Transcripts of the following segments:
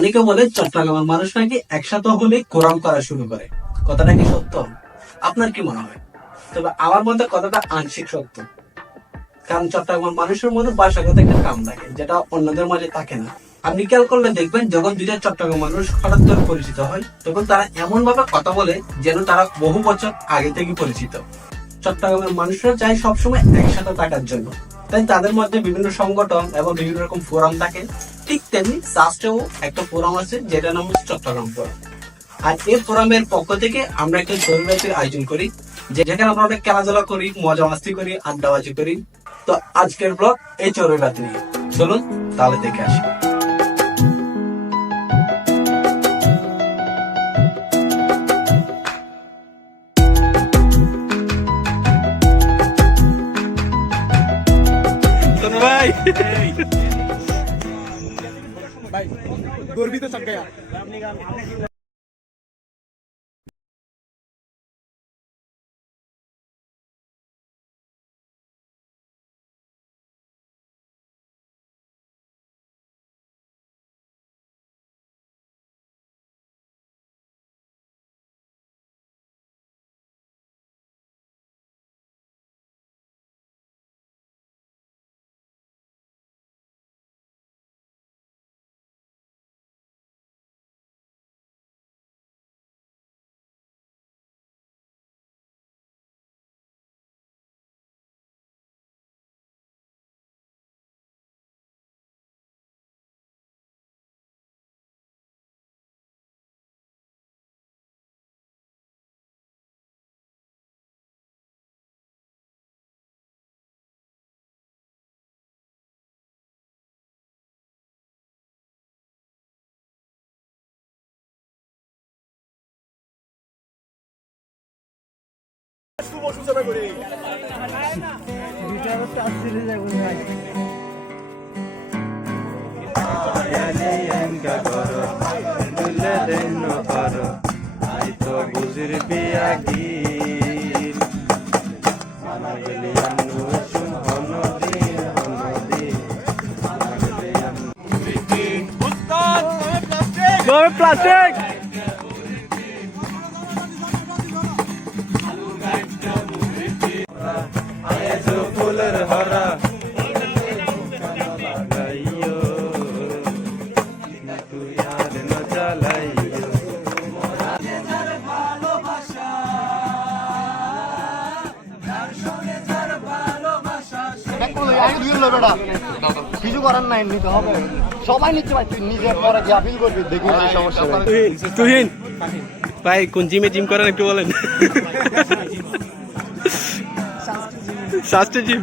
অনেকে বলে চট্টগ্রামের মানুষ নাকি একসাথে হলে কোরাম করা শুরু করে। কথাটা কি সত্য? আপনার কি মনে হয়? তবে আমার মতে কথাটা আংশিক সত্য। কারণ চট্টগ্রামের মানুষের মধ্যে ভাষাগত একটা কাম থাকে, যেটা অন্যদের মাঝে থাকে না। আপনি খেয়াল করলে দেখবেন, যখন দুইটা চট্টগ্রাম মানুষ হঠাৎ করে পরিচিত হয়, তখন তারা এমন ভাবে কথা বলে যেন তারা বহু বছর আগে থেকে পরিচিত। চট্টগ্রামের মানুষরা চায় সবসময় একসাথে থাকার জন্য, তাই তাদের মধ্যে বিভিন্ন সংগঠন এবং বিভিন্ন রকম ফোরাম থাকে। ঠিক তেমনি সাস্টেও একটা ফোরাম আছে, যেটা নাম হচ্ছে চট্টগ্রাম ফোরাম। আর এই ফোরামের পক্ষ থেকে আমরা একটা চড়ুইবাতির আয়োজন করি, যেখানে আমরা অনেক খেলাধুলা করি, মজা মাস্তি করি, আড্ডাবাজি করি। তো আজকের ব্লগ এই চড়ুইবাতি নিয়ে, চলুন তাহলে দেখে আসি। ভাই ভাই গর্বিত সব গয়া সূচনা করি বুঝির বিয়া গিল প্লাস্টিক ফুলের হরা লাগাইও তুই আর ন জ্বালাইও কিছু করার নাই, নিতে হবে, সবাই নিচ্ছে ভাই। তুই নিজের পরে যা ফিল করবি, দেখবি সমস্যা নেই। তুহিন ভাই কোন জিমে জিম করেন একটু বলেন। স্বাস্থ্য জিম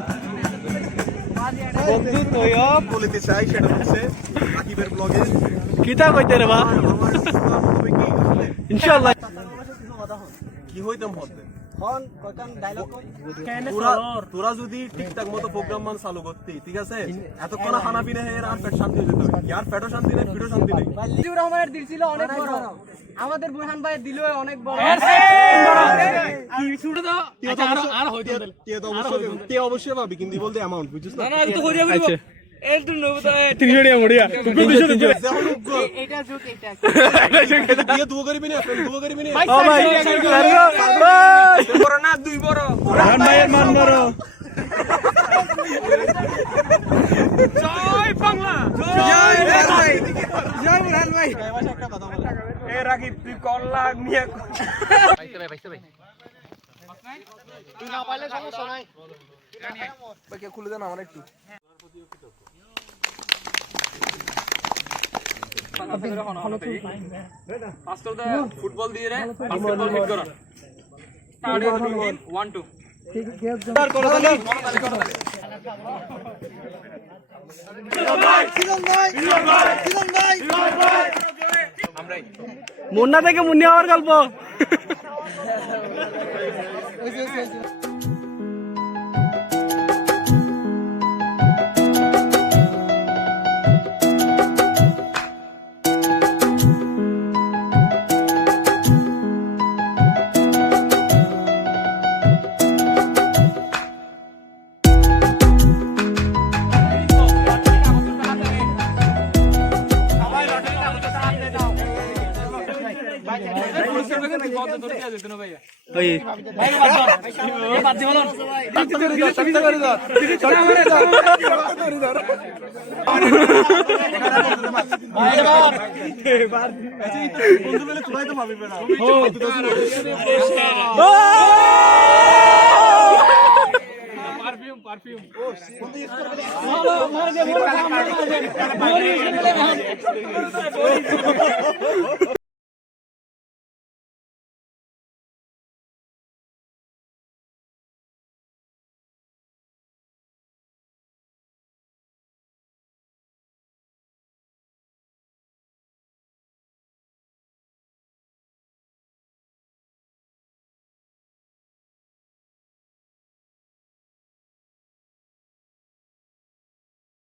বন্ধু তুইও বলতে চাই, সেটা হচ্ছে আকিবের ব্লগে কিতা কইতে রে বা ইনশাআল্লাহ কি হইতাম হতে তোরা যদি ঠিকঠাক মতো প্রোগ্রাম মান চালু করতি, ঠিক আছে, এতক্ষণ খানা পিনা হয়ে আর পেট শান্তি হয়ে যেত। ইয়ার পেটও শান্তি নেই, ফিরও শান্তি নেই। জিউর রহমানের দিল ছিল অনেক বড়, আমাদের বুরহান ভাইয়ের দিল অনেক বড়। কি শুরু তো আর হইতো তে অবশ্যই পাবি, কিন্তু বলতে অ্যামাউন্ট বুঝছিস না। না তো করিয়া বলবো এলটু নবুদা 300 টাকা মড়িয়া 200 এটা জোক, এটা দিয়ে দুও করিবি না, দুও করিবি না। ও ভাই বড় না, দুই বড় বুরহান ভাইয়ের মান বড়। জয় বাংলা, জয় ভাই, জয় বুরহান ভাই। একটা কথা বল, এ রাকিব তুই কল্লা মিয়া পাইছে ভাই, পাইছে ভাই। তুই না পাইলে সমস্যা নাই। ভাই কে খুলে দেন আমার একটু। ফুটবল দিয়ে রে বাস্কেটবল হিট করো। স্টার্ট 1 2 ঠিক আছে স্টার্ট করো। মুন্না থেকে মুন্নি হওয়ার গল্প। পারফিউম